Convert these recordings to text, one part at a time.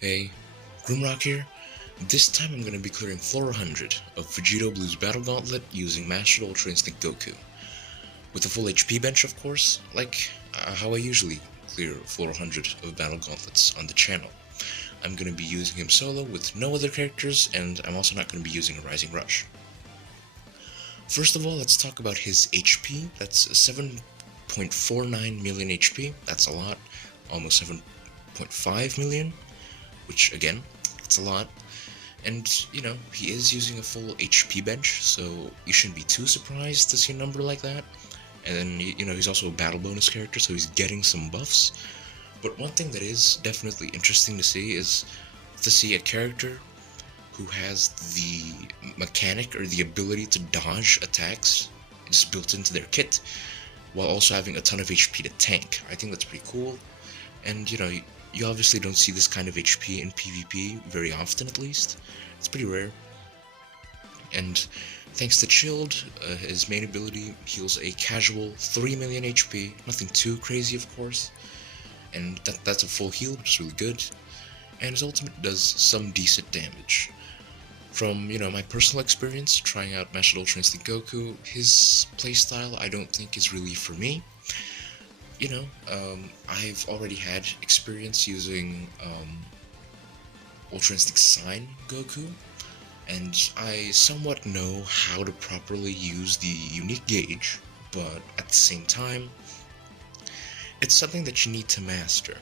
Hey, Grimrock here. This time I'm going to be clearing floor 100 of Vegito Blue's Battle Gauntlet using Mastered Ultra Instinct Goku. With a full HP bench, of course, like how I usually clear floor 100 of Battle Gauntlets on the channel. I'm going to be using him solo with no other characters, and I'm also not going to be using a Rising Rush. First of all, let's talk about his HP. That's 7.49 million HP. That's a lot. Almost 7.5 million. Which, again, it's a lot. And, he is using a full HP bench, so you shouldn't be too surprised to see a number like that. And then, he's also a battle bonus character, so he's getting some buffs. But one thing that is definitely interesting to see is to see a character who has the mechanic or the ability to dodge attacks just built into their kit, while also having a ton of HP to tank. I think that's pretty cool. And, you obviously don't see this kind of HP in PvP very often, at least. It's pretty rare. And thanks to Chilled, his main ability heals a casual 3 million HP. Nothing too crazy, of course. And that's a full heal, which is really good. And his ultimate does some decent damage. From, my personal experience trying out Mastered Ultra Instinct Goku, his playstyle I don't think is really for me. I've already had experience using Ultra Instinct Sign Goku, and I somewhat know how to properly use the unique gauge, but at the same time, it's something that you need to master.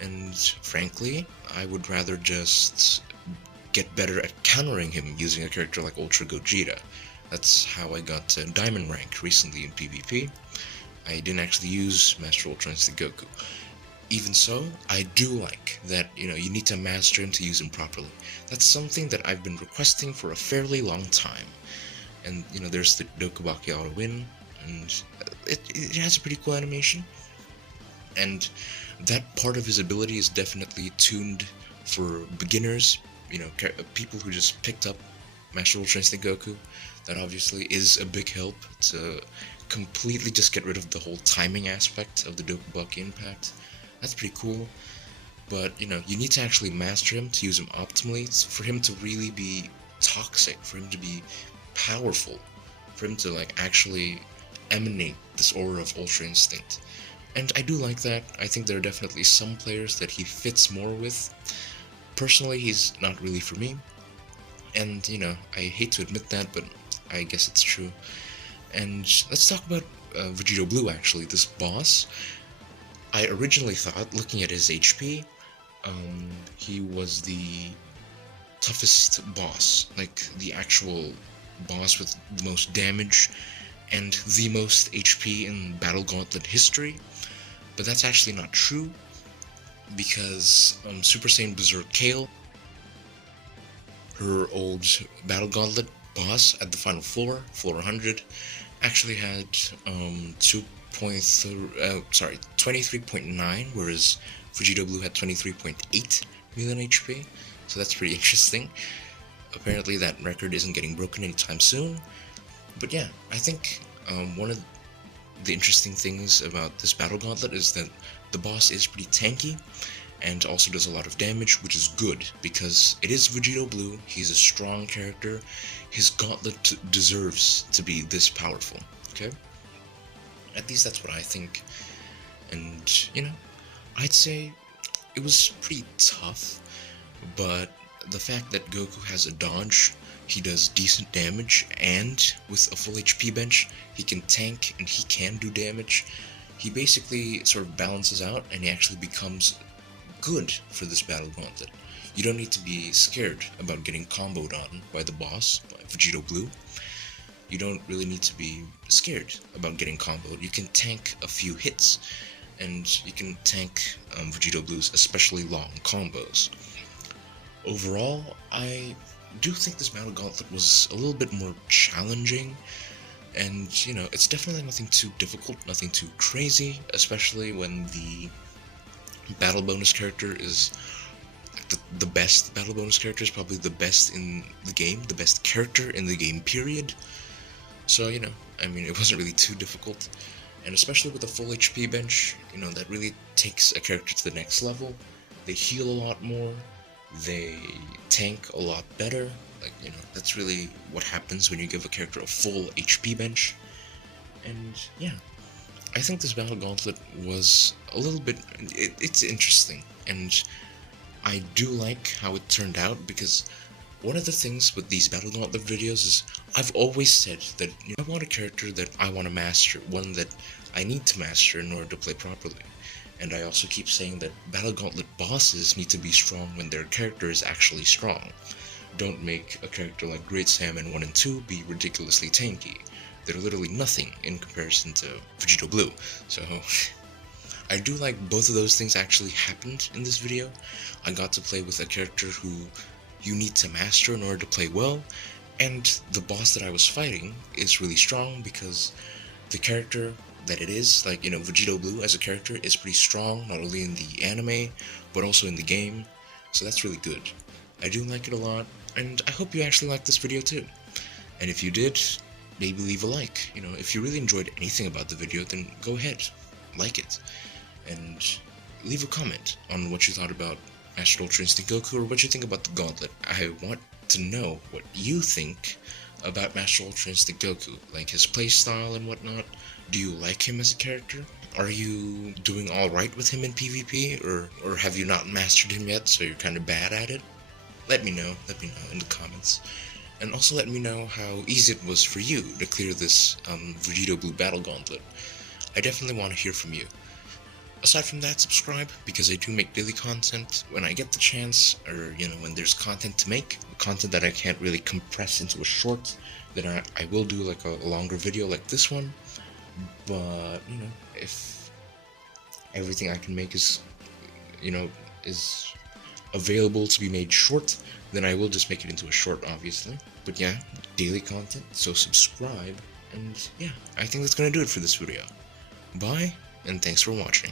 And frankly, I would rather just get better at countering him using a character like Ultra Gogeta. That's how I got to Diamond rank recently in PvP. I didn't actually use Master Ultra Instinct Goku. Even so, I do like that, you need to master him to use him properly. That's something that I've been requesting for a fairly long time. And, there's the Dokubaki Auto Win, and it has a pretty cool animation. And that part of his ability is definitely tuned for beginners, people who just picked up Master Ultra Instinct Goku. That obviously is a big help to completely just get rid of the whole timing aspect of the Dokubaki impact. That's pretty cool. But, you need to actually master him to use him optimally, for him to really be toxic, for him to be powerful, for him to, actually emanate this aura of Ultra Instinct. And I do like that. I think there are definitely some players that he fits more with. Personally, he's not really for me. And, I hate to admit that, but I guess it's true. And let's talk about Vegito Blue, actually, this boss. I originally thought, looking at his HP, he was the toughest boss, like the actual boss with the most damage and the most HP in Battle Gauntlet history. But that's actually not true, because Super Saiyan Berserk Kale, her old Battle Gauntlet boss at the final floor, floor 100, actually had 23.9, whereas Vegito Blue had 23.8 million HP, so that's pretty interesting. Apparently that record isn't getting broken anytime soon. But yeah, I think one of the interesting things about this Battle Gauntlet is that the boss is pretty tanky, and also does a lot of damage, which is good, because it is Vegito Blue, he's a strong character, his gauntlet deserves to be this powerful, okay? At least that's what I think, and, I'd say it was pretty tough, but the fact that Goku has a dodge, he does decent damage, and with a full HP bench, he can tank and he can do damage, he basically sort of balances out, and he actually becomes good for this Battle Gauntlet. You don't need to be scared about getting comboed on by the boss, by Vegito Blue. You don't really need to be scared about getting comboed. You can tank a few hits, and you can tank Vegito Blue's especially long combos. Overall, I do think this Battle Gauntlet was a little bit more challenging, and, it's definitely nothing too difficult, nothing too crazy, especially when the battle bonus character is the best battle bonus character, is probably the best in the game, the best character in the game, period. So, it wasn't really too difficult, and especially with a full HP bench, that really takes a character to the next level. They heal a lot more, they tank a lot better. Like, that's really what happens when you give a character a full HP bench. And yeah, I think this Battle Gauntlet was a little bit, it's interesting, and I do like how it turned out, because one of the things with these Battle Gauntlet videos is I've always said that I want a character that I want to master, one that I need to master in order to play properly. And I also keep saying that Battle Gauntlet bosses need to be strong when their character is actually strong. Don't make a character like Great Salmon 1 and 2 be ridiculously tanky. They're literally nothing in comparison to Vegito Blue, so I do like both of those things actually happened in this video. I got to play with a character who you need to master in order to play well, and the boss that I was fighting is really strong because the character that it is, like, Vegito Blue as a character is pretty strong, not only in the anime, but also in the game, so that's really good. I do like it a lot, and I hope you actually liked this video too. And if you did, maybe leave a like. If you really enjoyed anything about the video, then go ahead, like it, and leave a comment on what you thought about Master Ultra Instinct Goku, or what you think about the Gauntlet. I want to know what you think about Master Ultra Instinct Goku, like his playstyle and whatnot. Do you like him as a character? Are you doing alright with him in PvP, or have you not mastered him yet, so you're kind of bad at it? Let me know in the comments. And also let me know how easy it was for you to clear this Vegito Blue Battle Gauntlet. I definitely want to hear from you. Aside from that, subscribe, because I do make daily content when I get the chance, or when there's content to make, content that I can't really compress into a short, then I will do like a longer video like this one. But if everything I can make is is available to be made short, then I will just make it into a short, obviously. But yeah, daily content, so subscribe, and yeah, I think that's gonna do it for this video. Bye, and thanks for watching.